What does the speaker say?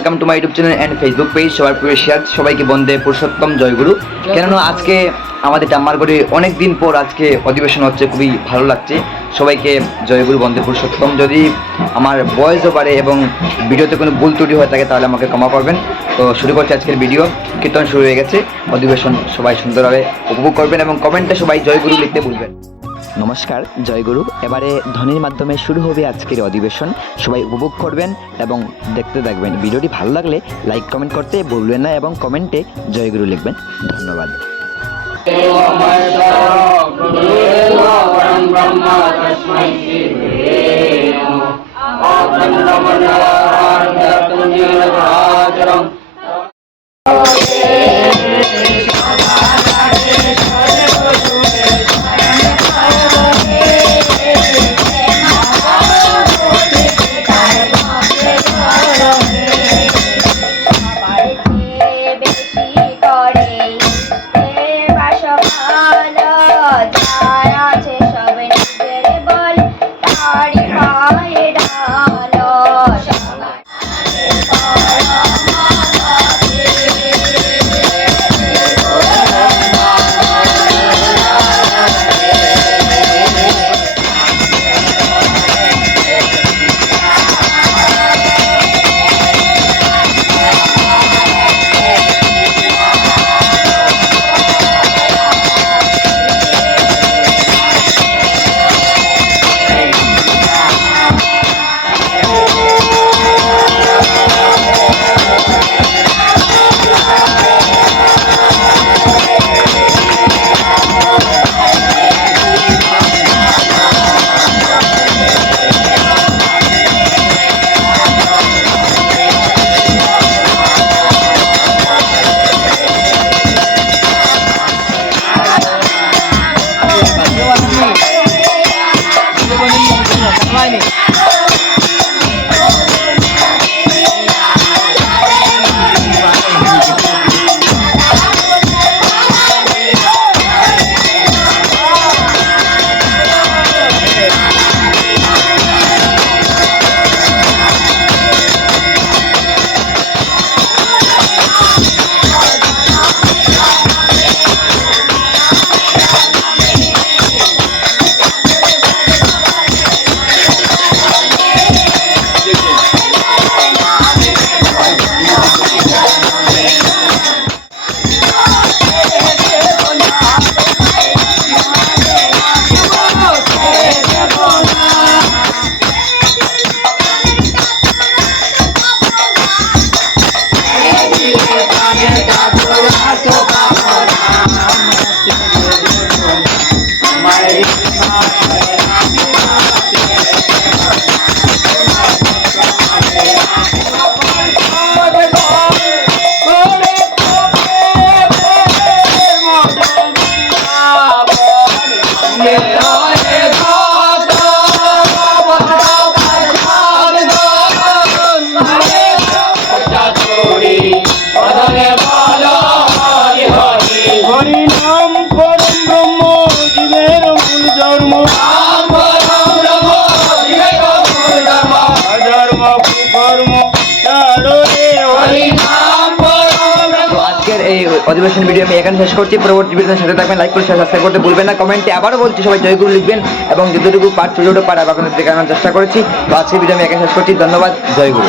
Welcome to my YouTube channel and Facebook page. সবার প্রিয় share সবাইকে বন্দে পুরুষোত্তম জয়গুরু। কেননা আজকে আমাদের টাম্মারগড়ে অনেক দিন পর আজকে অধিবেশন হচ্ছে, খুবই ভালো লাগছে। সবাইকে জয়গুরু বন্দে পুরুষোত্তম। যদি আমার ভয়েসও পারে এবং ভিডিওতে কোনো ভুল ত্রুটি হয়ে থাকে তাহলে আমাকে ক্ষমা করবেন। তো শুরু করছি আজকের ভিডিও। কীর্তন শুরু হয়ে গেছে, অধিবেশন সবাই সুন্দরভাবে উপভোগ করবেন এবং কমেন্টে সবাই জয়গুরু লিখতে ভুলবেন। নমস্কার, জয়গুরু। এবারে ধ্বনির মাধ্যমে শুরু হবে আজকের অধিবেশন। সবাই উপভোগ করবেন এবং দেখতে থাকবেন। ভিডিওটি ভালো লাগলে লাইক কমেন্ট করতে ভুলবেন না এবং কমেন্টে জয়গুরু লিখবেন। ধন্যবাদ। অধিবেশন ভিডিও আমি এখানে শেষ করছি। পরবর্তী ভিডিওর সাথে থাকবেন, লাইক করে সাবস্ক্রাইব করতে ভুলবেন না। কমেন্টে আবারও বলছি সবাই জয়গুরু লিখবেন এবং যতটুকু পাঠ ছোটো পাঠ আপনাদের দেখানোর চেষ্টা করেছি। তো আজকের ভিডিও আমি এখানে শেষ করছি। ধন্যবাদ। জয়গুরু।